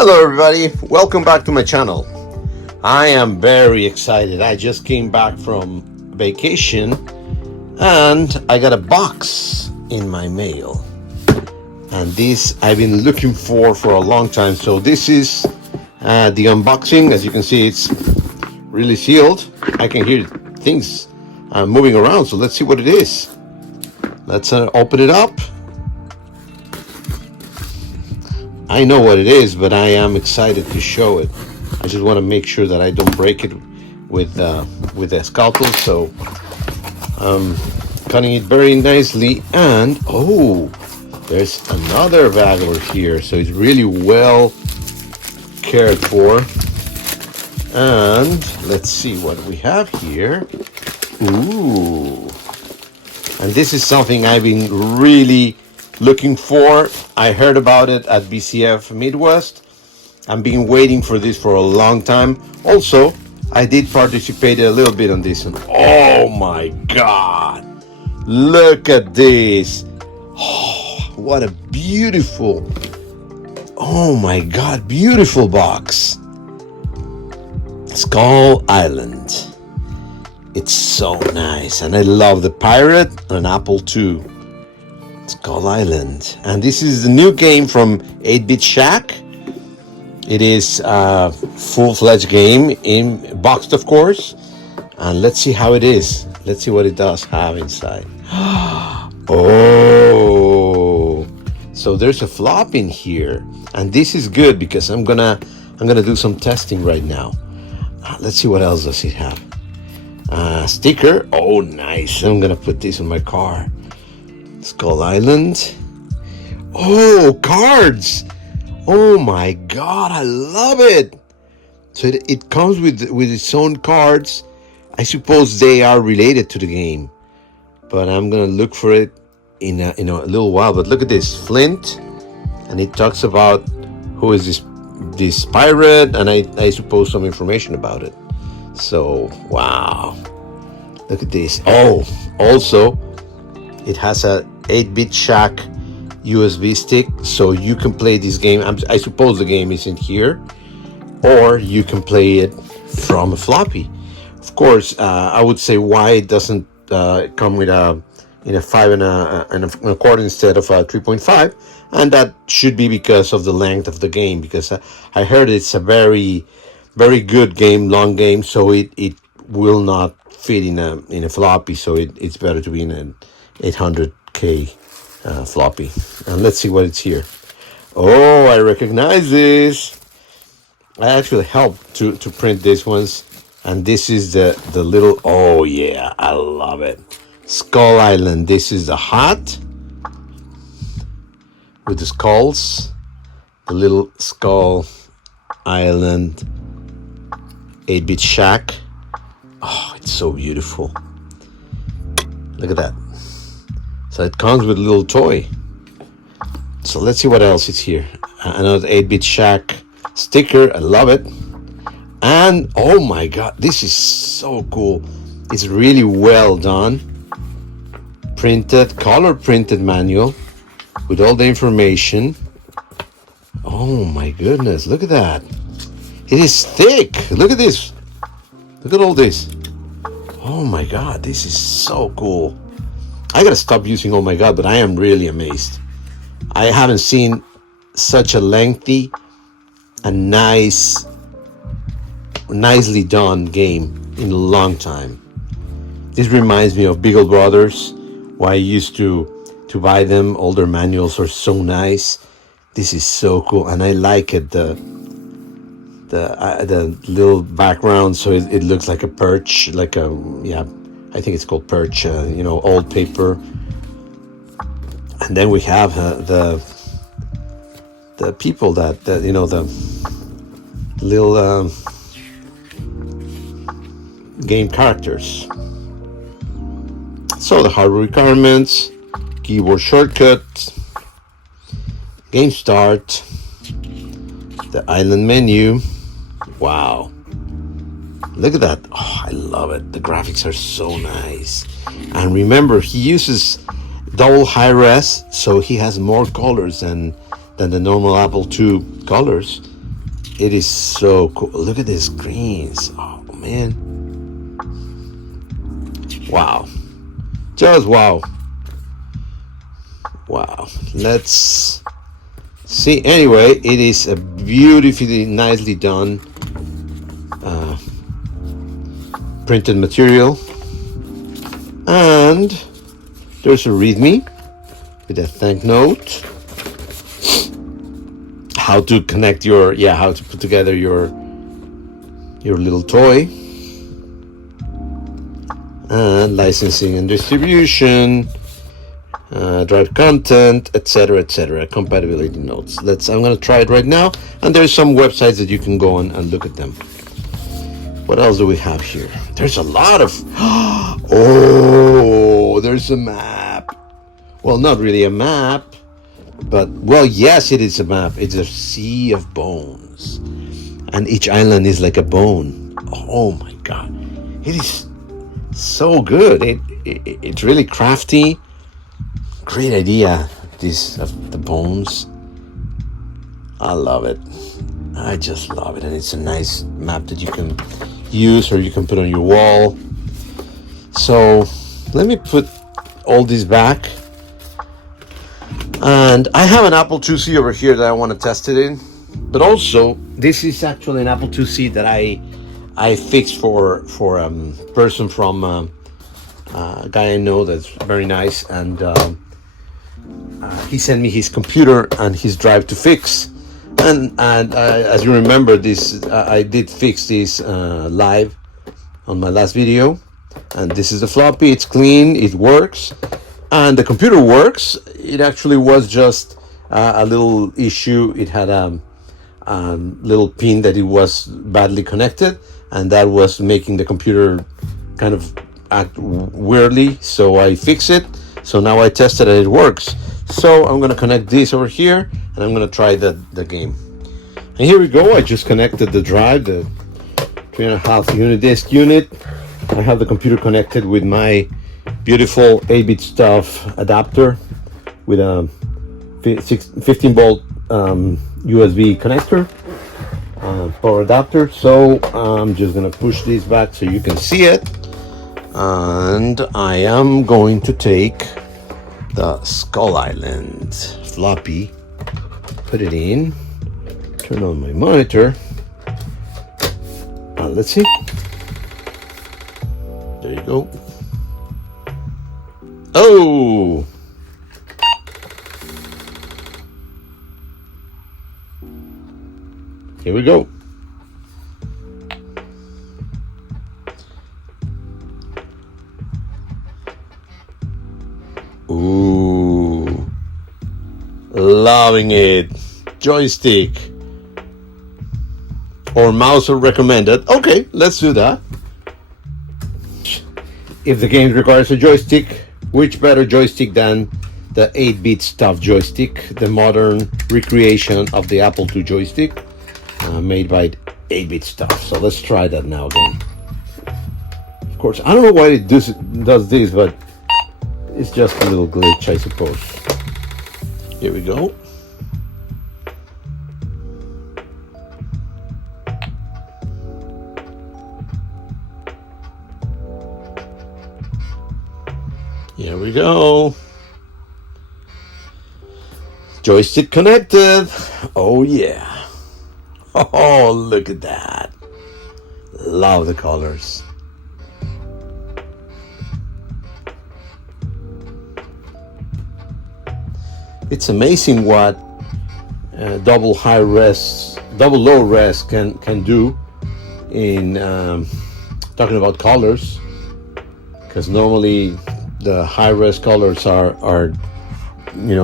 Hello everybody, welcome back to my channel. I am very excited. I just came back from vacation and I got a box in my mail. And this I've been looking for a long time. So this is the unboxing. As you can see, it's really sealed. I can hear things moving around, so let's see what it is. Let's open it up. I know what it is, but I am excited to show it. I just want to make sure that I don't break it with a scalpel. So I'm cutting it very nicely. And oh, there's another bag over here. So it's really well cared for. And let's see what we have here. Ooh. And this is something I've been really looking for. I heard about it at BCF Midwest. I've been waiting for this for a long time. Also, I did participate a little bit on this one. Oh my God. Look at this. Oh, what a beautiful, oh my God, beautiful box. Skull Island. It's so nice. And I love the pirate and Apple II. Skull Island. And this is the new game from 8-Bit Shack. It is a full-fledged game, in boxed of course. And let's see how it is. Let's see what it does have inside. Oh, so there's a flop in here. And this is good because I'm gonna do some testing right now. Let's see what else does it have. Sticker. Oh, nice. I'm gonna put this in my car. Skull Island. Oh, cards. Oh my God, I love it. So it comes with its own cards. I suppose they are related to the game, but I'm gonna look for it in a little while. But look at this, Flint, and it talks about who is this pirate, and I suppose some information about it. So wow, look at this. Oh, also it has a 8-Bit Shack USB stick, so you can play this game. I suppose the game is in here, or you can play it from a floppy. Of course, I would say why it doesn't come with a 5 and a quarter instead of a 3.5, and that should be because of the length of the game. Because I heard it's a very, very good game, long game, so it will not fit in a floppy. So it's better to be in an 800K floppy. And let's see what it's here. Oh, I recognize this. I actually helped to print these ones, and this is the little, oh yeah, I love it. Skull Island. This is the hat with the skulls, the little Skull Island 8-Bit Shack. Oh, it's so beautiful. Look at that. So it comes with a little toy. So let's see what else is here. Another 8-Bit Shack sticker. I love it. And oh my God, this is so cool. It's really well done. Printed, color printed manual with all the information. Oh my goodness, look at that. It is thick. Look at this. Look at all this. Oh my God, this is so cool. I gotta stop using oh my God, but I am really amazed. I haven't seen such a lengthy and nicely done game in a long time. This reminds me of Beagle Brothers, where I used to buy them. All their manuals are so nice. This is so cool, and I like it. The little background, so it looks like a perch, like a, yeah, I think it's called perch. Old paper. And then we have the people that the little game characters. So the hardware requirements, keyboard shortcut, game start, the island menu. Wow, look at that. Oh, I love it. The graphics are so nice. And remember, he uses double high res, so he has more colors than the normal Apple II colors. It is so cool. Look at the screens. Oh man. Wow. Just wow. Wow. Let's see. Anyway, it is a beautifully, nicely done printed material. And there's a readme with a thank note. How to connect your, how to put together your little toy. And licensing and distribution, drive content, etc., compatibility notes. I'm going to try it right now, and there's some websites that you can go on and look at them. What else do we have here? There's a lot of oh, there's a map. Well, not really a map, but well, yes, it is a map. It's a sea of bones, and each island is like a bone. Oh my god, it is so good. It's really crafty. Great idea, this of the bones. I love it. I just love it. And it's a nice map that you can use or you can put on your wall. So let me put all this back. And I have an Apple IIc over here that I want to test it in. But also, this is actually an Apple IIc that I fixed for a person from a guy I know that's very nice, and he sent me his computer and his drive to fix. And as you remember, this I did fix this live on my last video. And this is the floppy. It's clean. It works, and the computer works. It actually was just a little issue. It had a little pin that it was badly connected, and that was making the computer kind of act weirdly. So I fixed it. So now I tested and it works. So I'm going to connect this over here, and I'm going to try the game. And here we go. I just connected the drive, the 3.5 unit disk unit. I have the computer connected with my beautiful 8-bit stuff adapter with a 15 volt USB connector, power adapter. So I'm just going to push this back so you can see it. And I am going to take the Skull Island floppy, put it in, turn on my monitor, and let's see. There you go. Oh! Here we go. Ooh, loving it. Joystick or mouse are recommended. Okay, let's do that. If the game requires a joystick, which better joystick than the 8-bit stuff joystick, the modern recreation of the Apple II joystick, made by 8-bit stuff. So let's try that now again. Of course, I don't know why it does this, but it's just a little glitch, I suppose. Here we go. Here we go. Joystick connected. Oh yeah. Oh, look at that. Love the colors. It's amazing what double low res can do in talking about colors, because normally the high res colors are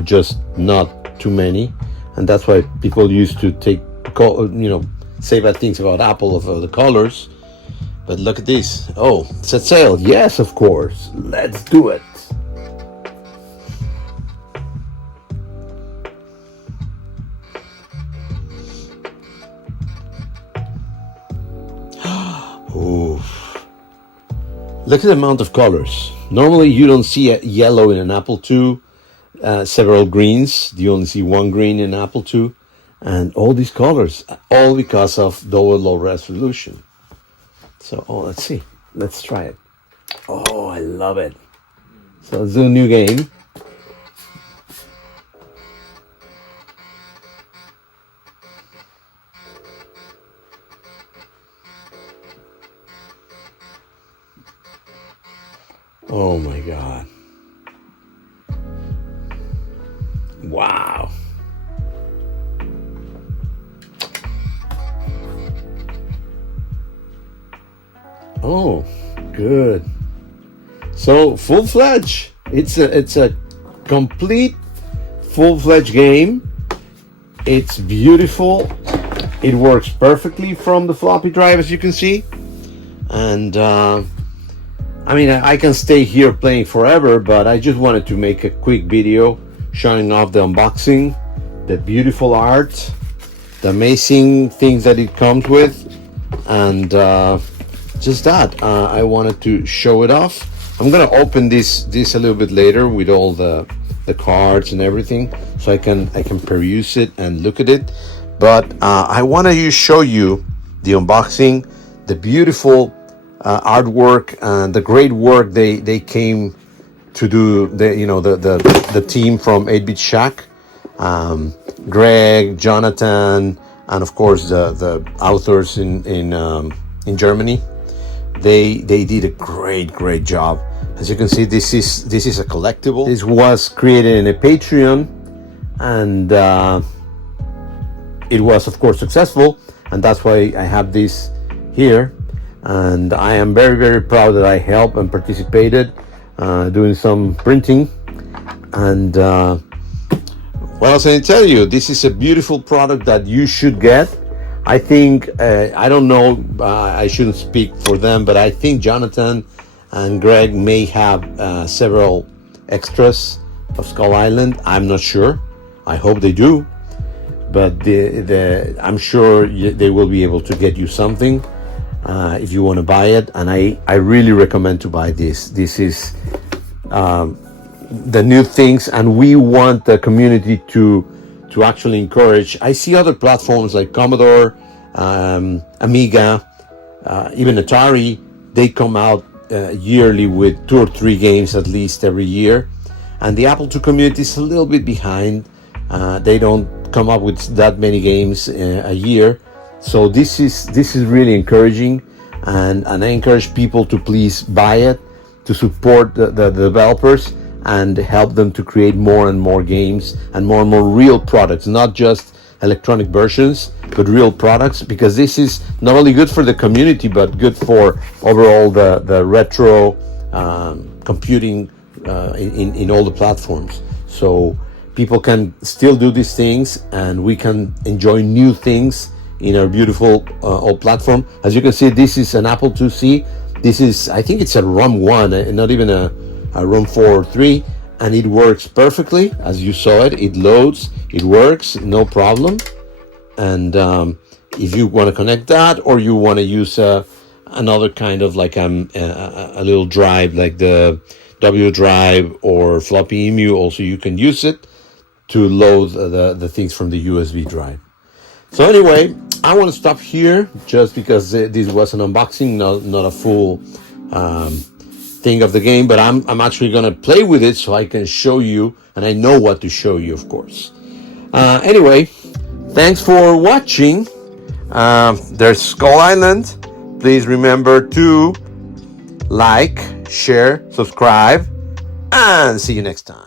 just not too many, and that's why people used to say bad things about Apple of the colors. But look at this. Oh, set sail. Yes, of course. Let's do it. Ooh. Look at the amount of colors. Normally you don't see a yellow in an Apple II, several greens. You only see one green in Apple II, and all these colors, all because of double low resolution. So, let's see. Let's try it. Oh, I love it. So let's do a new game. Oh my God. Wow. Oh, good. So full-fledged. It's a complete full-fledged game. It's beautiful. It works perfectly from the floppy drive, as you can see. And I mean, I can stay here playing forever, but I just wanted to make a quick video showing off the unboxing, the beautiful art, the amazing things that it comes with, and just that. I wanted to show it off. I'm gonna open this a little bit later with all the cards and everything, so I can peruse it and look at it. But I want to show you the unboxing, the beautiful artwork, and the great work they came to do. The team from 8-Bit Shack, Greg, Jonathan, and of course the authors in Germany. They did a great job. As you can see, this is a collectible. This was created in a Patreon, and it was of course successful, and that's why I have this here. And I am very proud that I helped and participated doing some printing. And what else can I tell you? This is a beautiful product that you should get. I think, I don't know, I shouldn't speak for them, but I think Jonathan and Greg may have several extras of Skull Island. I'm not sure. I hope they do. But I'm sure they will be able to get you something if you want to buy it. And I really recommend to buy this. This is the new things, and we want the community to actually encourage. I see other platforms like Commodore, Amiga, even Atari. They come out yearly with 2 or 3 games at least every year, and the Apple II community is a little bit behind. They don't come up with that many games a year. So this is really encouraging, and I encourage people to please buy it, to support the developers and help them to create more and more games and more real products, not just electronic versions, but real products, because this is not only good for the community, but good for overall the retro computing in all the platforms. So people can still do these things, and we can enjoy new things in our beautiful old platform. As you can see, this is an Apple IIc. This is, I think it's a ROM 1, not even a ROM 4 or 3, and it works perfectly. As you saw it, it loads, it works, no problem. And if you want to connect that, or you want to use another kind of like a little drive like the W drive or floppy emu, also you can use it to load the things from the USB drive. So anyway, I want to stop here just because this was an unboxing, not a full thing of the game, but I'm actually going to play with it so I can show you, and I know what to show you, of course. Anyway, thanks for watching. There's Skull Island. Please remember to like, share, subscribe, and see you next time.